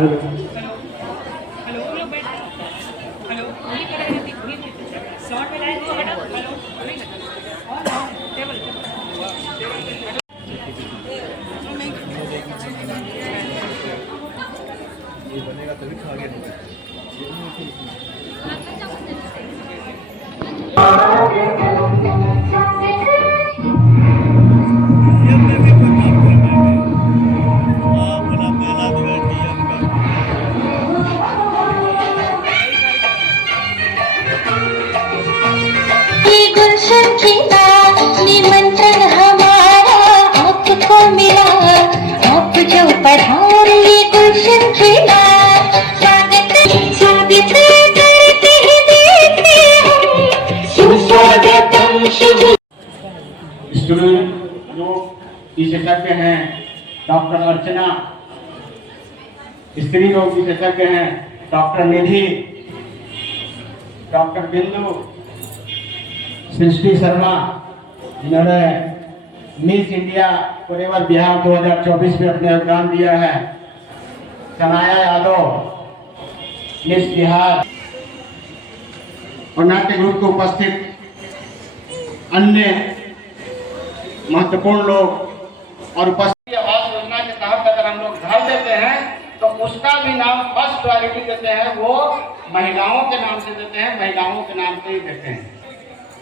Hello hello hello hello short में line को हटा हेलो और टेबल ये बनेगा तभी खा गया गुलशन खिला निमंत्रण हमारा आपको मिला, आप जो पधारे गुलशन खिला स्वागत स्वागत करते हैं देखते हैं सुस्वागतम शुभ। स्टूडेंट जो विशेषज्ञ हैं डॉक्टर अर्चना, स्त्री रोग विशेषज्ञ हैं डॉक्टर निधि, डॉक्टर बिंदु, सृष्टि शर्मा जिन्होंने मिस इंडिया फॉरएवर बिहार 2024 में अपने योगदान दिया है, कनाया यादव मिस बिहार और नाट्य ग्रुप को उपस्थित अन्य महत्वपूर्ण लोग और उपस्थित आवास योजना के तहत अगर हम लोग घर देते हैं तो उसका भी नाम फर्स्ट प्रायोरिटी देते हैं, वो महिलाओं के नाम से देते हैं, महिलाओं के नाम से ही देते हैं।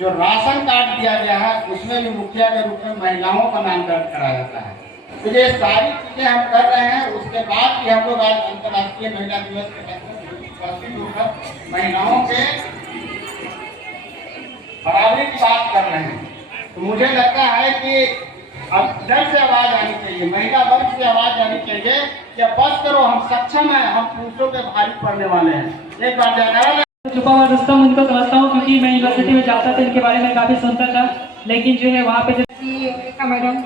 जो राशन कार्ड दिया गया है उसमें भी मुखिया के रूप में महिलाओं का नाम दर्ज कराया जाता है। तो ये सारी चीजें हम कर रहे हैं। उसके बाद भी हम लोग आज अंतर्राष्ट्रीय महिला दिवस के महिलाओं के बराबरी की बात कर रहे हैं। तो मुझे लगता है कि अब जल्द से आवाज आनी चाहिए, महिला वर्ग से आवाज आनी चाहिए कि बस करो, हम सक्षम हैं, हम पुरुषों के भारी पड़ने वाले हैं। एक बार जयकारा। छुपा हुआ रुस्तम उनको समझता हूँ क्योंकि मैं यूनिवर्सिटी में जाता था, इनके बारे में काफ़ी सुनता था, लेकिन जो है वहाँ पे मैडम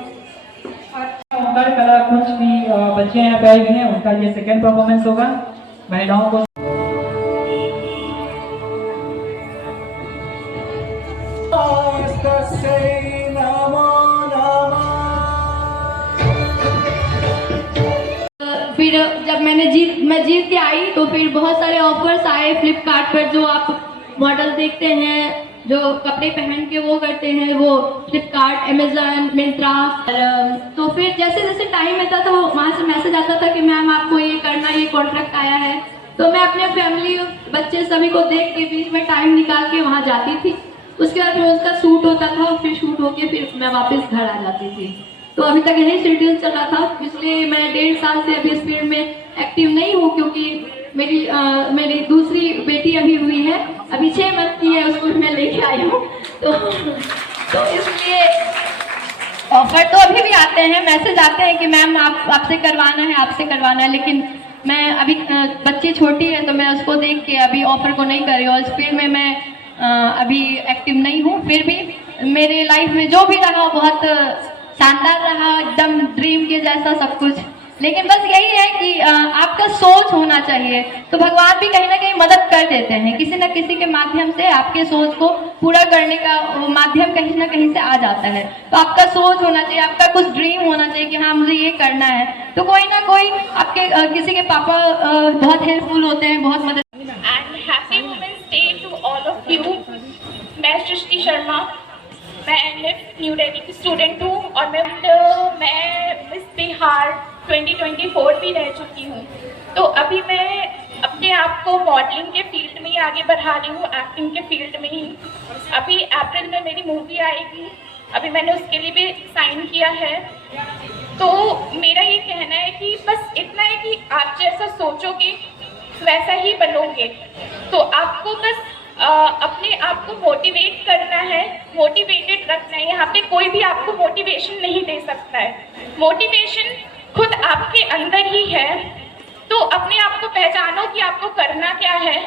ओंकार कला कुंज भी बच्चे यहाँ पे आए हुए हैं, उनका ये सेकंड परफॉर्मेंस होगा महिलाओं को। फिर जब मैं जीत के आई तो फिर बहुत सारे ऑफर्स आए फ्लिपकार्ट पर, जो आप मॉडल देखते हैं जो कपड़े पहन के वो करते हैं, वो फ्लिपकार्ट, अमेजन, मिंत्रा। तो फिर जैसे जैसे टाइम आता था वहाँ से मैसेज आता था कि मैम आपको ये करना, ये कॉन्ट्रैक्ट आया है। तो मैं अपने फैमिली बच्चे सभी को देख के बीच में टाइम निकाल के वहाँ जाती थी। उसके बाद फिर उसका शूट होता था और फिर शूट होके फिर मैं वापस घर आ जाती थी। तो अभी तक यही शेड्यूल चल रहा था, इसलिए मैं 1.5 साल से अभी इस फील्ड में एक्टिव नहीं हूँ, क्योंकि मेरी दूसरी बेटी अभी हुई है, अभी 6 मंथ की है, उसको मैं लेके आई हूँ। तो इसलिए ऑफर तो अभी भी आते हैं, मैसेज आते हैं कि मैम आपसे करवाना है, आपसे करवाना है, लेकिन मैं अभी बच्ची छोटी है तो मैं उसको देख के अभी ऑफर को नहीं कर रही हूँ। इस फील्ड में मैं अभी एक्टिव नहीं हूँ। फिर भी मेरे लाइफ में जो भी रहा बहुत शानदार रहा, एकदम ड्रीम के जैसा सब कुछ। लेकिन बस यही है कि आपका सोच होना चाहिए, तो भगवान भी कहीं ना कहीं मदद कर देते हैं, किसी न किसी के माध्यम से आपके सोच को पूरा करने का माध्यम कहीं ना कहीं से आ जाता है। तो आपका सोच होना चाहिए, आपका कुछ ड्रीम होना चाहिए कि हाँ मुझे ये करना है, तो कोई ना कोई आपके किसी के पापा बहुत हेल्पफुल होते हैं, बहुत मदद। And happy women's day to all of you. मैं सृष्टि शर्मा, मैं न्यू दिल्ली की स्टूडेंट हूँ और मैं मिस बिहार 2024 भी रह चुकी हूँ। तो अभी मैं अपने आप को मॉडलिंग के फील्ड में ही आगे बढ़ा रही हूँ, एक्टिंग के फील्ड में ही। अभी अप्रैल में मेरी मूवी आएगी, अभी मैंने उसके लिए भी साइन किया है। तो मेरा ये कहना है कि बस इतना है कि आप जैसा सोचोगे वैसा ही बनोगे। तो आपको बस अपने आप को मोटिवेट करना है, मोटिवेटेड रखना है। यहाँ पे कोई भी आपको मोटिवेशन नहीं दे सकता है, मोटिवेशन खुद आपके अंदर ही है। तो अपने आप को पहचानो कि आपको करना क्या है।